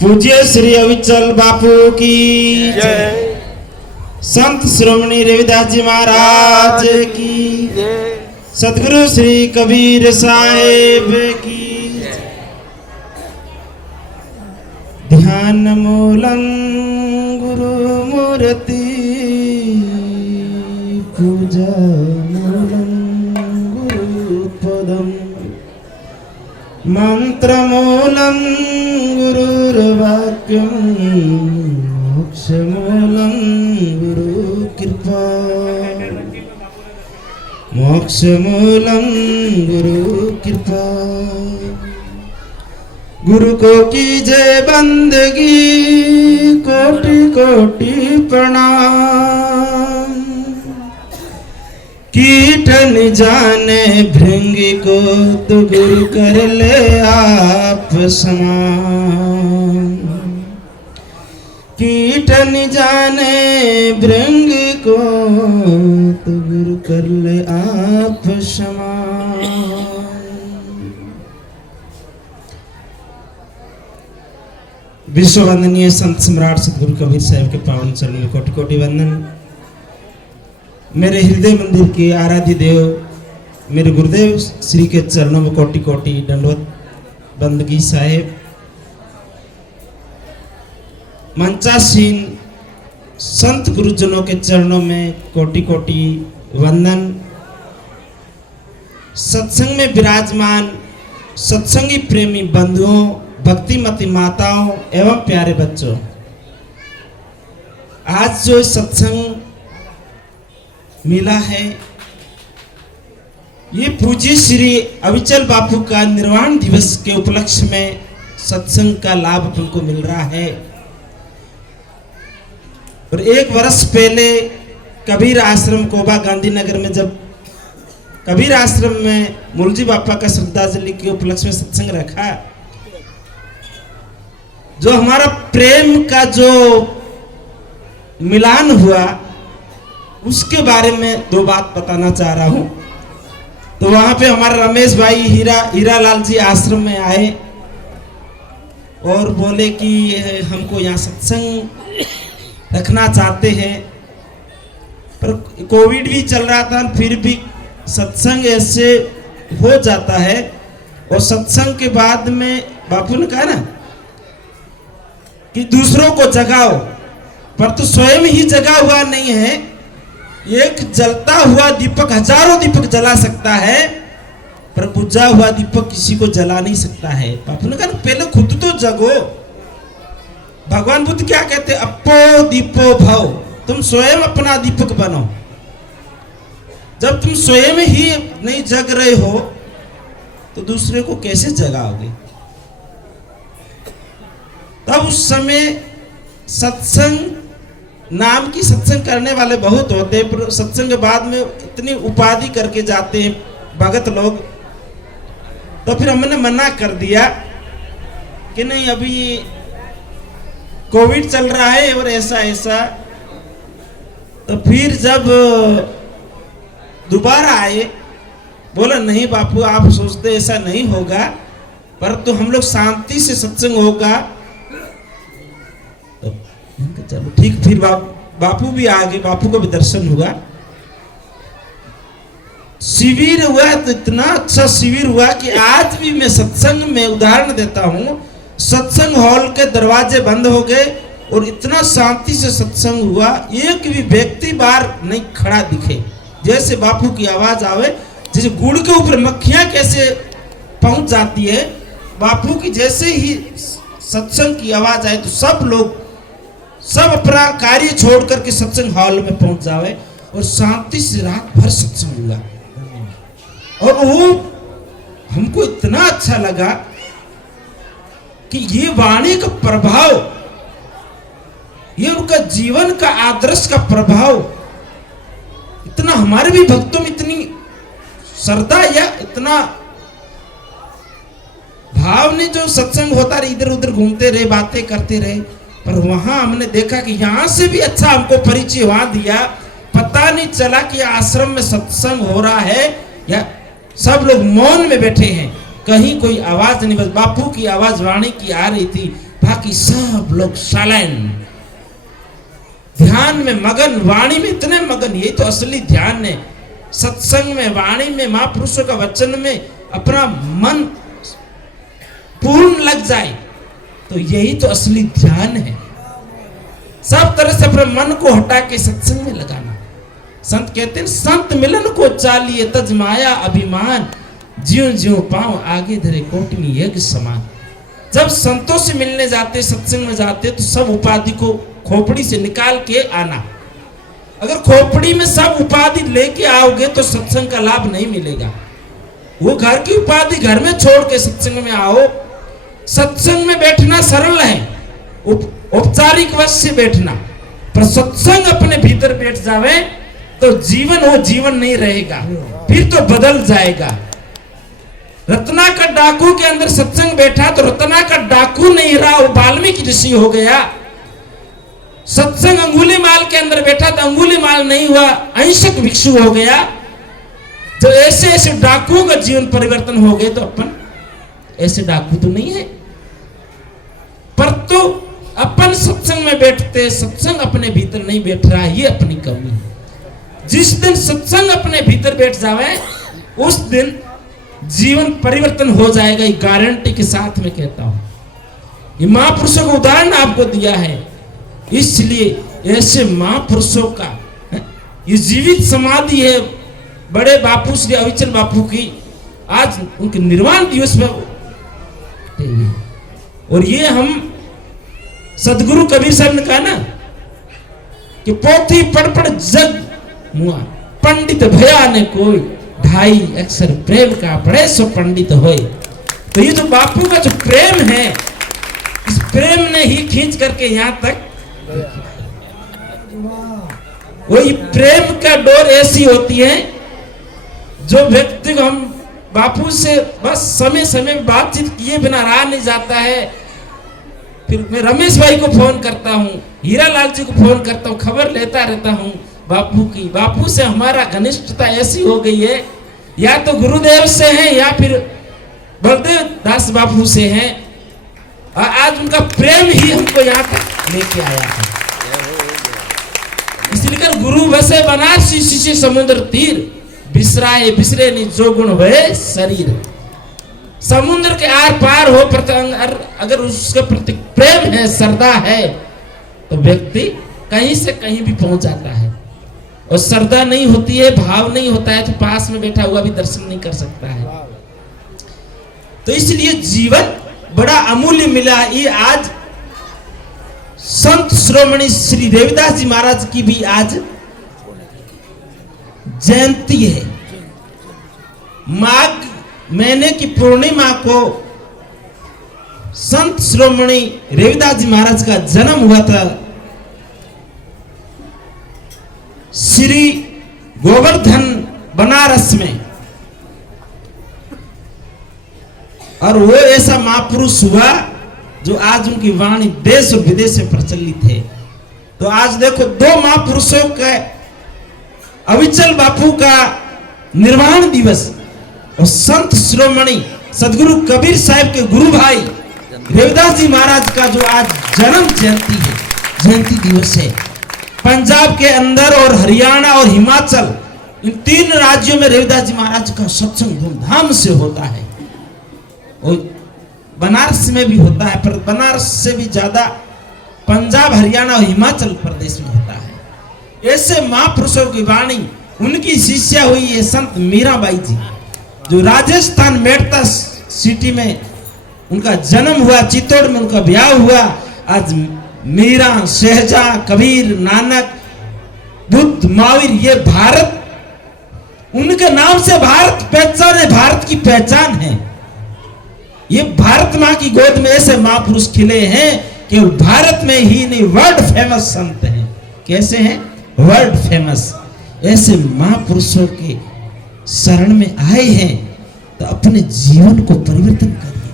पूज्य श्री अविचल बापू की जय। संत श्रोमणी रविदास जी महाराज की जय। सदगुरु श्री कबीर साहेब की जय। ध्यान मूलम गुरु मूर्ति पूजा मूलम गुरु पदम मंत्र मूलम गुरुर्वाक्यम मोक्ष मूलम गुरु कृपा मोक्ष मूलम गुरु कृपा। गुरु को कीजय बंदगी कोटि कोटि प्रणाम। कीट न जाने भृंगी को तो गुरु कर ले आप समान। कीट न जाने भृंगी को तो गुरु कर ले आप समान। विश्व वंदनीय संत सम्राट सतगुरु कबीर साहब के पावन चरणों में कोटि कोटि वंदन। मेरे हृदय मंदिर के आराध्य देव मेरे गुरुदेव श्री के चरणों में कोटि कोटि दंडवत बंदगी साहेब। मंचासीन संत गुरुजनों के चरणों में कोटि कोटि वंदन। सत्संग में विराजमान सत्संगी प्रेमी बंधुओं, भक्तिमती माताओं एवं प्यारे बच्चों, आज जो सत्संग मिला है ये पूज्य श्री अविचल बापू का निर्वाण दिवस के उपलक्ष्य में सत्संग का लाभ तुमको मिल रहा है। और एक वर्ष पहले कबीर आश्रम कोबा गांधीनगर में जब कबीर आश्रम में मुलजी बापा का श्रद्धांजलि के उपलक्ष्य में सत्संग रखा, जो हमारा प्रेम का जो मिलान हुआ उसके बारे में दो बात बताना चाह रहा हूं। तो वहां पे हमारे रमेश भाई हीरा लाल जी आश्रम में आए और बोले कि हमको यहाँ सत्संग रखना चाहते हैं, पर कोविड भी चल रहा था, फिर भी सत्संग ऐसे हो जाता है। और सत्संग के बाद में बापू ने कहा ना कि दूसरों को जगाओ, पर तो स्वयं ही जगा हुआ नहीं है। एक जलता हुआ दीपक हजारों दीपक जला सकता है, पर बुझा हुआ दीपक किसी को जला नहीं सकता है। बापू ने कहा पहले खुद तो जगो। भगवान बुद्ध क्या कहते, अपो दीपो भव, तुम स्वयं अपना दीपक बनो। जब तुम स्वयं ही नहीं जग रहे हो तो दूसरे को कैसे जगाओगे। तब उस समय सत्संग नाम की सत्संग करने वाले बहुत होते हैं, पर सत्संग के बाद में इतनी उपाधि करके जाते हैं भगत लोग। तो फिर हमने मना कर दिया कि नहीं, अभी कोविड चल रहा है और ऐसा ऐसा। तो फिर जब दोबारा आए, बोला नहीं बापू आप सोचते ऐसा नहीं होगा, पर तो हम लोग शांति से सत्संग होगा। चलो ठीक, फिर बापू भी आ गए, बापू को भी दर्शन हुआ। शिविर हुआ तो इतना अच्छा शिविर हुआ कि आज भी मैं सत्संग में उदाहरण देता हूं। सत्संग हॉल के दरवाजे बंद हो गए और इतना शांति से सत्संग हुआ, एक भी व्यक्ति बाहर नहीं खड़ा दिखे। जैसे बापू की आवाज आवे, जैसे गुड़ के ऊपर मक्खियां कैसे पहुंच जाती है, बापू की जैसे ही सत्संग की आवाज आए तो सब अपना कार्य छोड़ करके सत्संग हॉल में पहुंच जावे और शांति से रात भर सत्संग हुआ। और वो हमको इतना अच्छा लगा कि ये वाणी का प्रभाव, ये उनका जीवन का आदर्श का प्रभाव इतना हमारे भी भक्तों में इतनी श्रद्धा या इतना भाव ने जो सत्संग होता रहे, इधर उधर घूमते रहे, बातें करते रहे। पर वहां हमने देखा कि यहां से भी अच्छा हमको परिचय वहां दिया। पता नहीं चला कि आश्रम में सत्संग हो रहा है या सब लोग मौन में बैठे हैं, कहीं कोई आवाज नहीं, बस बापू की आवाज वाणी की आ रही थी। बाकी सब लोग साइलेंट, ध्यान में मगन, वाणी में इतने मगन। यही तो असली ध्यान है। सत्संग में, वाणी में, महापुरुषों का वचन में अपना मन पूर्ण लग जाए तो यही तो असली ध्यान है। सब तरह से अपने मन को हटा के सत्संग में लगाना। संत कहते हैं, संत मिलन को चालिए तज माया अभिमान, ज्यों ज्यों पांव आगे धरे कोटनी यज्ञ समान। जब संतों से मिलने जाते, सत्संग में जाते, तो सब उपाधि को खोपड़ी से निकाल के आना। अगर खोपड़ी में सब उपाधि लेके आओगे तो सत्संग का लाभ नहीं मिलेगा। वो घर की उपाधि घर में छोड़ के सत्संग में आओ। सत्संग में बैठना सरल है, औपचारिक वश से बैठना, पर सत्संग अपने भीतर बैठ जावे तो जीवन वो जीवन नहीं रहेगा, फिर तो बदल जाएगा। रत्नाकर डाकू के अंदर सत्संग बैठा तो रत्नाकर डाकू नहीं रहा, वो वाल्मीकि ऋषि हो गया। सत्संग अंगुलीमाल के अंदर बैठा तो अंगुलीमाल नहीं हुआ, अहिंसक भिक्षु हो गया। तो ऐसे ऐसे डाकुओं का जीवन परिवर्तन हो गए तो अपन ऐसे डाकू तो नहीं है। पर तो अपन सत्संग में बैठते, सत्संग अपने भीतर नहीं बैठ रहा, ये अपनी कमी है। जिस दिन सत्संग अपने भीतर बैठ जावे उस दिन जीवन परिवर्तन हो जाएगा, ये गारंटी के साथ में कहता हूं। ये महापुरुषों का उदाहरण आपको दिया है, इसलिए ऐसे महापुरुषों का ये जीवित समाधि है। बड़े बापू श्री अविचल बापू की आज उनके निर्वाण दिवस में, और ये हम सदगुरु कबीर साहब ने कहा ना कि पोथी पढ़ पढ़ जग मुआ, पंडित भया ने कोई, ढाई अक्षर प्रेम का पढ़े सो पंडित होए। तो ये जो बापू का जो प्रेम है, इस प्रेम ने ही खींच करके यहां तक, वही प्रेम का डोर ऐसी होती है जो व्यक्ति को, हम बापू से बस समय समय में बातचीत किए बिना रहा नहीं जाता है। फिर मैं रमेश भाई को फोन करता हूँ, हीरालाल जी को फोन करता हूँ, खबर लेता रहता हूँ बापू की। बापू से हमारा घनिष्ठता ऐसी हो गई है, या तो गुरुदेव से है या फिर बलदेव दास बापू से है। आज उनका प्रेम ही हमको यहाँ तक लेके आया है। इसलिए गुरु वसे बनारसी शिष्य समुद्र तीर, बिसराए बिसरे नहीं जो गुण भये शरीर। समुद्र के आर पार हो, अगर उसके प्रति प्रेम है, श्रद्धा है, तो व्यक्ति कहीं से कहीं भी पहुंच जाता है। और श्रद्धा नहीं होती है, भाव नहीं होता है, तो पास में बैठा हुआ भी दर्शन नहीं कर सकता है। तो इसलिए जीवन बड़ा अमूल्य मिला। ये आज संत श्रोमणी श्री देवीदास जी महाराज की भी आज जयंती है। माघ महीने की पूर्णिमा को संत श्रोमणी रविदास जी महाराज का जन्म हुआ था श्री गोवर्धन बनारस में। और वो ऐसा महापुरुष हुआ जो आज उनकी वाणी देश और विदेश में प्रचलित है। तो आज देखो, दो महापुरुषों के अविचल बापू का निर्वाण दिवस और संत श्रोमणी सदगुरु कबीर साहब के गुरु भाई रविदास जी महाराज का जो आज जन्म जयंती है, जयंती दिवस है। पंजाब के अंदर और हरियाणा और हिमाचल, इन तीन राज्यों में रविदास जी महाराज का सत्संग धूमधाम से होता है। और बनारस में भी होता है, पर बनारस से भी ज्यादा पंजाब, हरियाणा और हिमाचल प्रदेश में होता है। ऐसे महापुरुषों की वाणी, उनकी शिष्या हुई है संत मीराबाई जी, जो राजस्थान मेड़ता सिटी में उनका जन्म हुआ, चित्तौड़ में उनका ब्याह हुआ। आज मीरा, शहजा, कबीर, नानक, बुद्ध, महावीर, ये भारत, उनके नाम से भारत पहचान है, भारत की पहचान है। ये भारत माँ की गोद में ऐसे महापुरुष खिले हैं कि भारत में ही नहीं, वर्ल्ड फेमस संत हैं। कैसे हैं? World famous. ऐसे महापुरुषों के शरण में आए हैं तो अपने जीवन को परिवर्तन करिए।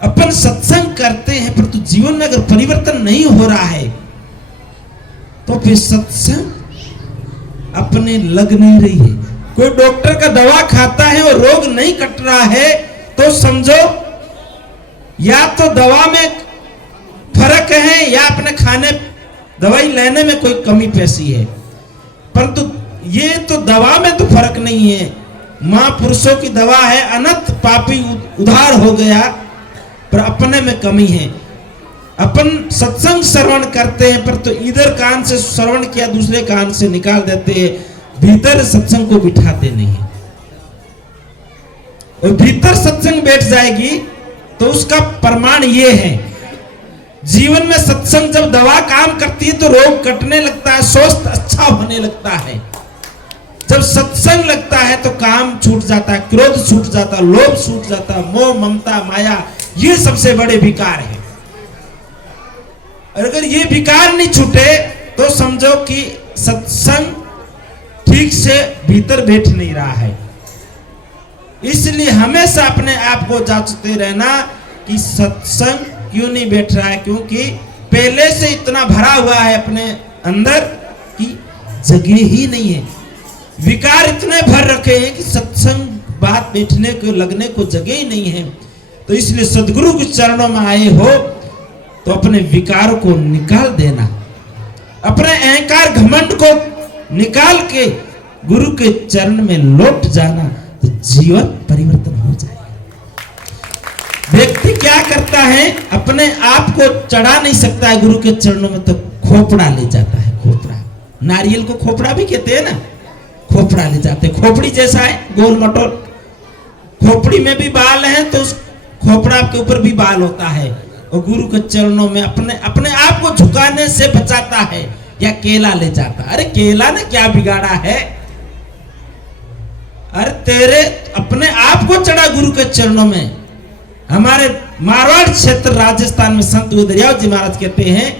अपन सत्संग करते हैं परंतु जीवन में अगर परिवर्तन नहीं हो रहा है तो फिर सत्संग अपने लग नहीं रही है। कोई डॉक्टर का दवा खाता है और रोग नहीं कट रहा है तो समझो या तो दवा में कहें या अपने खाने दवाई लेने में कोई कमी पेशी है, परंतु ये तो दवा में तो फर्क नहीं है। महापुरुषों की दवा है अनंत पापी उद्धार हो गया, पर अपने में कमी है। अपन सत्संग श्रवण करते हैं पर तो इधर कान से श्रवण किया दूसरे कान से निकाल देते हैं, भीतर सत्संग को बिठाते नहीं है। और भीतर सत्संग बैठ जाएगी तो उसका प्रमाण ये है, जीवन में सत्संग जब दवा काम करती है तो रोग कटने लगता है, स्वास्थ्य अच्छा होने लगता है। जब सत्संग लगता है तो काम छूट जाता है, क्रोध छूट जाता है, लोभ छूट जाता है, मोह ममता माया ये सबसे बड़े विकार है। और अगर ये विकार नहीं छूटे तो समझो कि सत्संग ठीक से भीतर बैठ नहीं रहा है। इसलिए हमेशा अपने आप को जांचते रहना कि सत्संग क्यों नहीं बैठ रहा है, क्योंकि पहले से इतना भरा हुआ है अपने अंदर कि जगह ही नहीं है। विकार इतने भर रखे हैं कि सत्संग बात बैठने को लगने को जगह ही नहीं है। तो इसलिए सदगुरु के चरणों में आए हो तो अपने विकार को निकाल देना, अपने अहंकार घमंड को निकाल के गुरु के चरण में लौट जाना, तो जीवन परिवर्तन हो जाएगा। व्यक्ति क्या करता है, अपने आप को चढ़ा नहीं सकता है गुरु के चरणों में, तो खोपड़ा ले जाता है। खोपड़ा, नारियल को खोपड़ा भी कहते हैं ना, खोपड़ा ले जाते, खोपड़ी जैसा है गोल मटोल, खोपड़ी में भी बाल हैं तो उस खोपड़ा के ऊपर भी बाल होता है। और गुरु के चरणों में अपने आप को झुकाने से बचाता है। या केला ले जाता, अरे केला ने क्या बिगाड़ा है, अरे तेरे अपने आप को चढ़ा गुरु के चरणों में। हमारे मारवाड़ क्षेत्र राजस्थान में संत उदरियाव जी महाराज कहते हैं,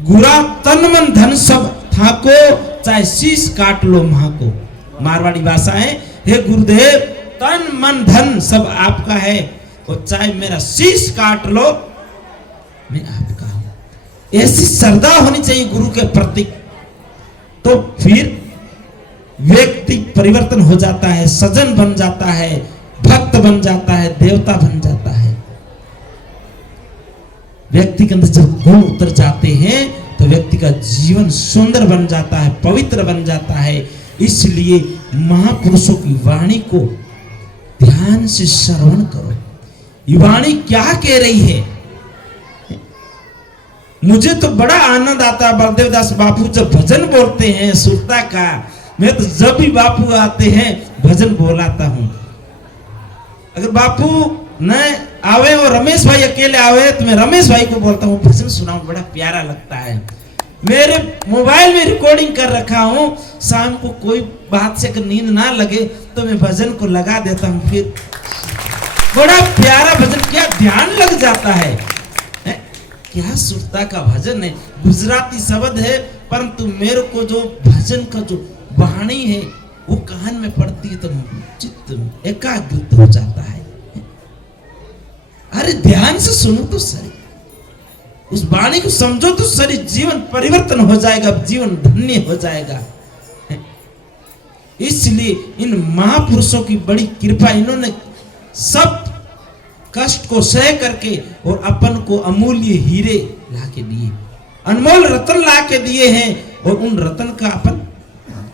गुरा तन मन धन सब थाको, चाहे शीश काट लो मां को। मारवाड़ी भाषा है, हे गुरुदेव तन मन धन सब आपका है, और चाहे मेरा शीश काट लो मैं आपका हूं। ऐसी श्रद्धा होनी चाहिए गुरु के प्रति, तो फिर व्यक्ति परिवर्तन हो जाता है, सजन बन जाता है, भक्त बन जाता है, देवता बन जाता है। व्यक्ति के अंदर जब गुण उतर जाते हैं तो व्यक्ति का जीवन सुंदर बन जाता है, पवित्र बन जाता है। इसलिए महापुरुषों की वाणी को ध्यान से श्रवण करो। ये वाणी क्या कह रही है? मुझे तो बड़ा आनंद आता है बलदेव दास बापू जब भजन बोलते हैं सुरता का। मैं तो जब भी बापू आते हैं भजन बोलाता हूं। अगर बापू न आवे और रमेश भाई अकेले आवे तो मैं रमेश भाई को बोलता हूँ भजन सुनाऊं, बड़ा प्यारा लगता है। मेरे मोबाइल में रिकॉर्डिंग कर रखा हूँ, शाम को कोई बात से अगर नींद ना लगे तो मैं भजन को लगा देता हूँ, फिर बड़ा प्यारा भजन, क्या ध्यान लग जाता है। क्या सुरता का भजन है, गुजराती शब्द है, परंतु मेरे को जो भजन का जो वाणी है वो कान में पड़ती है तो चित्त एकाग्रित हो जाता है। अरे ध्यान से सुनो तो सही, उस वाणी को समझो तो सही, जीवन परिवर्तन हो जाएगा, जीवन धन्य हो जाएगा। इसलिए इन महापुरुषों की बड़ी कृपा, इन्होंने सब कष्ट को सह करके और अपन को अमूल्य हीरे ला के दिए, अनमोल रतन ला के दिए हैं, और उन रतन का अपन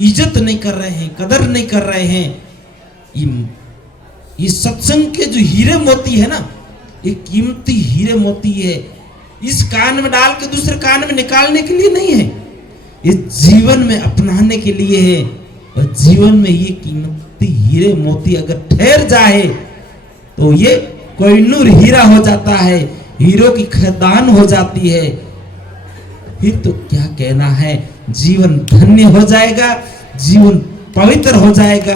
इज्जत नहीं कर रहे हैं, कदर नहीं कर रहे हैं। ये सत्संग के जो हीरे मोती है ना, ये कीमती हीरे मोती है। इस कान में डाल के दूसरे कान में निकालने के लिए नहीं है, ये जीवन में अपनाने के लिए है। और जीवन में ये कीमती हीरे मोती अगर ठहर जाए तो ये कोहिनूर हीरा हो जाता है, हीरो की खदान हो जाती है। फिर तो क्या कहना है, जीवन धन्य हो जाएगा, जीवन पवित्र हो जाएगा,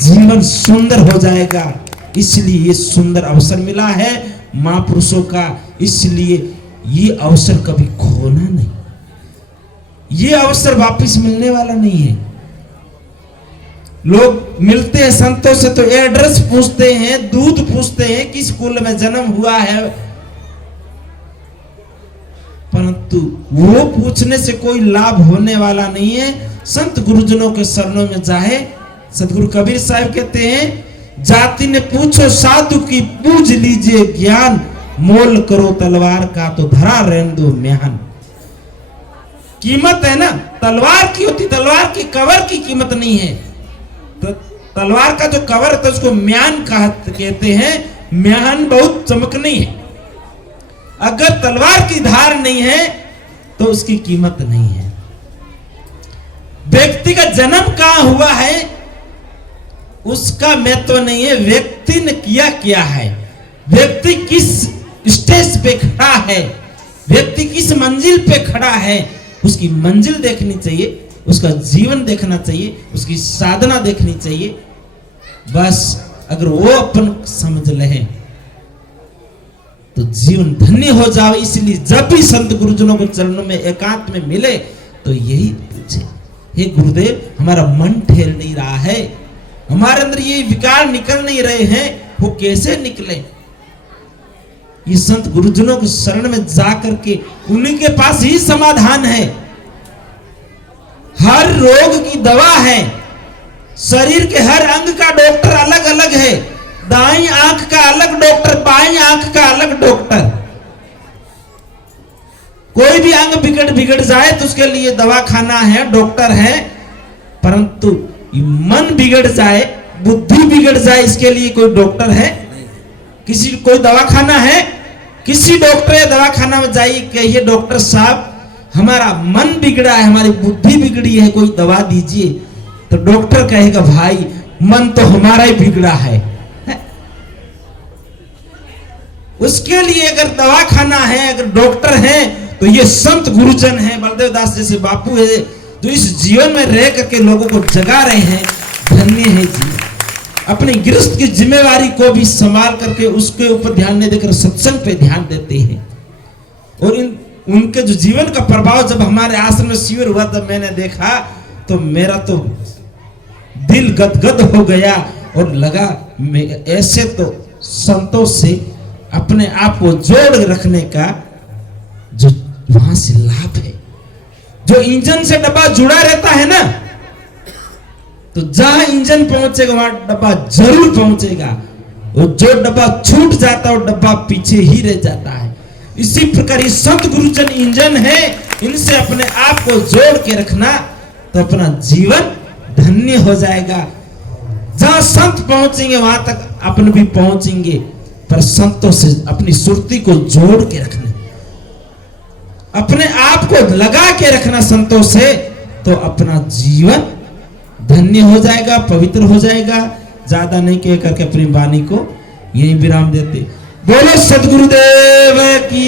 जीवन सुंदर हो जाएगा। इसलिए ये सुंदर अवसर मिला है महापुरुषों का, इसलिए ये अवसर कभी खोना नहीं। ये अवसर वापस मिलने वाला नहीं है। लोग मिलते हैं संतों से तो एड्रेस पूछते हैं, दूध पूछते हैं, किस कुल में जन्म हुआ है, परंतु वो पूछने से कोई लाभ होने वाला नहीं है। संत गुरुजनों के शरणों में जाए। सतगुरु कबीर साहब कहते हैं, जाति ने पूछो साधु की पूछ लीजिए ज्ञान, मोल करो तलवार का तो धरा रहने दो म्यान। कीमत है ना तलवार की होती, तलवार की कवर की कीमत नहीं है। तो तलवार का जो कवर है उसको म्यान कहते हैं। म्यान बहुत चमकनी है, अगर तलवार की धार नहीं है तो उसकी कीमत नहीं है। व्यक्ति का जन्म कहां हुआ है उसका महत्व नहीं है, व्यक्ति ने किया क्या है, व्यक्ति किस स्टेज पे खड़ा है, व्यक्ति किस मंजिल पे खड़ा है, उसकी मंजिल देखनी चाहिए, उसका जीवन देखना चाहिए, उसकी साधना देखनी चाहिए। बस अगर वो अपन समझ ले तो जीवन धन्य हो जाए। इसलिए जब भी संत गुरुजनों को चरणों में एकांत में मिले तो यही पूछे, हे गुरुदेव हमारा मन ठहर नहीं रहा है, हमारे अंदर ये विकार निकल नहीं रहे हैं, वो कैसे निकले। ये संत गुरुजनों के शरण में जाकर के उन्हीं के पास ही समाधान है। हर रोग की दवा है, शरीर के हर अंग का डॉक्टर अलग अलग है, दाईं आंख का अलग डॉक्टर, बाईं आंख का अलग डॉक्टर। कोई भी अंग बिगड़ जाए तो उसके लिए दवा खाना है, डॉक्टर है, परंतु मन बिगड़ जाए, बुद्धि बिगड़ जाए, इसके लिए कोई डॉक्टर है? किसी कोई दवा खाना है? किसी डॉक्टर या दवा खाना में जाइए, कहिए डॉक्टर साहब हमारा मन बिगड़ा है, हमारी बुद्धि बिगड़ी है, कोई दवा दीजिए, तो डॉक्टर कहेगा भाई मन तो हमारा ही बिगड़ा है। उसके लिए अगर दवा खाना है, अगर डॉक्टर है, तो ये संत गुरुजन है, बलदेव दास जैसे बापू है जो इस जीवन में रह करके लोगों को जगा रहे हैं। धन्य है जी, अपनी गृहस्थ की जिम्मेवारी को भी संभाल करके उसके ऊपर ध्यान नहीं देकर सत्संग पे ध्यान देते हैं। और उनके जो जीवन का प्रभाव जब हमारे आश्रम में शिविर हुआ तब मैंने देखा तो मेरा तो दिल गदगद हो गया और लगा ऐसे तो संतों से अपने आप को जोड़ रखने का जो वहां से लाभ है। जो इंजन से डब्बा जुड़ा रहता है ना, तो जहां इंजन पहुंचेगा वहां डब्बा जरूर पहुंचेगा, और जो डब्बा छूट जाता है वो डब्बा पीछे ही रह जाता है। इसी प्रकार ये संत गुरुजन इंजन है, इनसे अपने आप को जोड़ के रखना तो अपना जीवन धन्य हो जाएगा। जहां संत पहुंचेंगे वहां तक अपन भी पहुंचेंगे, पर संतों से अपनी सुरती को जोड़ के रखना, अपने आप को लगा के रखना संतों से, तो अपना जीवन धन्य हो जाएगा, पवित्र हो जाएगा। ज्यादा नहीं कह करके अपनी वाणी को यही विराम देते। बोलो सदगुरुदेव की